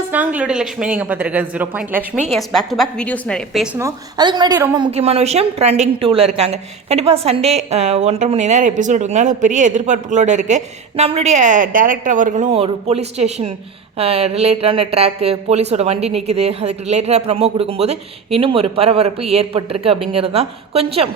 Viewers நாங்களுடைய Lakshmi நீங்கள் பார்த்துருக்க zero point Lakshmi. Yes back to back videos நிறைய பேசணும். அதுக்கு முன்னாடி ரொம்ப முக்கியமான விஷயம் ட்ரெண்டிங் டூவில் இருக்காங்க. கண்டிப்பாக சண்டே ஒன்றரை மணி நேரம் எபிசோட் பெரிய எதிர்பார்ப்புகளோடு இருக்குது நம்மளுடைய டேரக்டர் அவர்களும் ஒரு போலீஸ் ஸ்டேஷன் ரிலேட்டடான ட்ராக்கு போலீஸோட வண்டி நிற்குது அதுக்கு ரிலேட்டடாக ப்ரமோ கொடுக்கும்போது இன்னும் ஒரு பரபரப்பு ஏற்பட்டிருக்கு அப்படிங்கிறது தான் கொஞ்சம்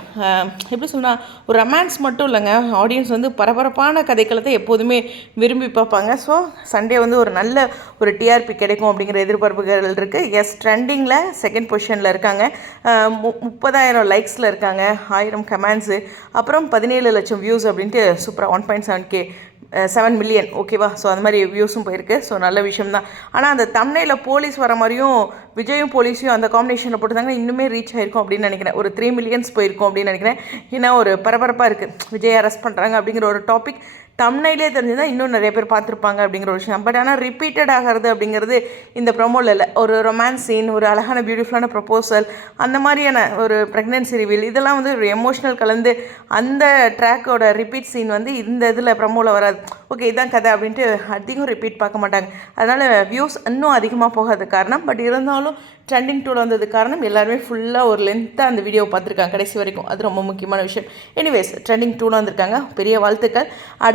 எப்படி சொன்னால் ஒரு ரொமான்ஸ் மட்டும் இல்லைங்க. ஆடியன்ஸ் வந்து பரபரப்பான கதைக்களத்தை எப்போதுமே விரும்பி பார்ப்பாங்க. ஸோ சண்டே வந்து ஒரு நல்ல ஒரு டிஆர்பி கிடைக்கும் அப்படிங்கிற எதிர்பார்ப்புகள் இருக்குது எஸ் ட்ரெண்டிங்கில் செகண்ட் பொசிஷனில் இருக்காங்க. மு- முப்பதாயிரம் லைக்ஸில் இருக்காங்க. ஆயிரம் கமெண்ட்ஸு அப்புறம் பதினேழு லட்சம் வியூஸ் அப்படின்ட்டு சூப்பராக one point seven K seven million ஓகேவா ஸோ அந்த மாதிரி வியூஸும் போயிருக்கு. ஸோ நல்ல விஷயம் தான் ஆனால் அந்த தமிழில் போலீஸ் வர மாதிரியும் விஜயும் போலீஸையும் அந்த காம்பினேஷனில் போட்டிருந்தாங்க. இன்னுமே ரீச் ஆயிருக்கும் அப்படின்னு நினைக்கிறேன். ஒரு த்ரீ மில்லியன்ஸ் போயிருக்கும் அப்படின்னு நினைக்கிறேன். ஏன்னா ஒரு பரபரப்பாக இருக்குது விஜய் அரெஸ்ட் பண்ணுறாங்க அப்படிங்கிற ஒரு டாபிக் தமிழ்நிலே தெரிஞ்சுதான் இன்னும் நிறைய பேர் பார்த்துருப்பாங்க அப்படிங்கிற ஒரு விஷயம். பட் ஆனால் ரிப்பீட்டட் ஆகிறது அப்படிங்கிறது இந்த ப்ரொமோவில் இல்லை. ஒரு ரொமான்ஸ் சீன் ஒரு அழகான பியூட்டிஃபுல்லான ப்ரொப்போசல் அந்த மாதிரியான ஒரு ப்ரெக்னென்சி ரிவீல் இதெல்லாம் வந்து ஒரு எமோஷ்னல் கலந்து அந்த ட்ராக்கோட ரிப்பீட் சீன் வந்து இந்த இதில் ப்ரொமோவில் வராது. ஓகே இதான் கதை அப்படின்ட்டு அதிகம் ரிப்பீட் பார்க்க மாட்டாங்க. அதனால் வியூஸ் இன்னும் அதிகமாக போகாத காரணம். பட் இருந்தாலும் ட்ரெண்டிங் டூவில் வந்தது காரணம் எல்லாருமே ஃபுல்லாக ஒரு லென்த்தாக அந்த வீடியோ பார்த்துருக்காங்க கடைசி வரைக்கும். அது ரொம்ப முக்கியமான விஷயம். எனிவேஸ் ட்ரெண்டிங் டூவில் வந்திருக்காங்க. பெரிய வாழ்த்துக்கள்.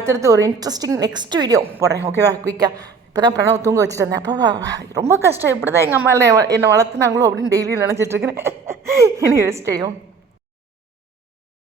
அடுத்தடுத்து ஒரு இன்ட்ரெஸ்டிங் நெக்ஸ்ட் வீடியோ போடுறேன் ஓகேவா குயிக்காக இப்போ தான் பிரணவ் தூங்க வச்சுட்டு இருந்தேன் அப்பா ரொம்ப கஷ்டம். எப்படி தான் எங்கள் அம்மா என்னை என்னை வளர்த்துனாங்களோ அப்படின்னு டெய்லியும் நினச்சிட்ருக்கிறேன் இனி எனிவேஸ்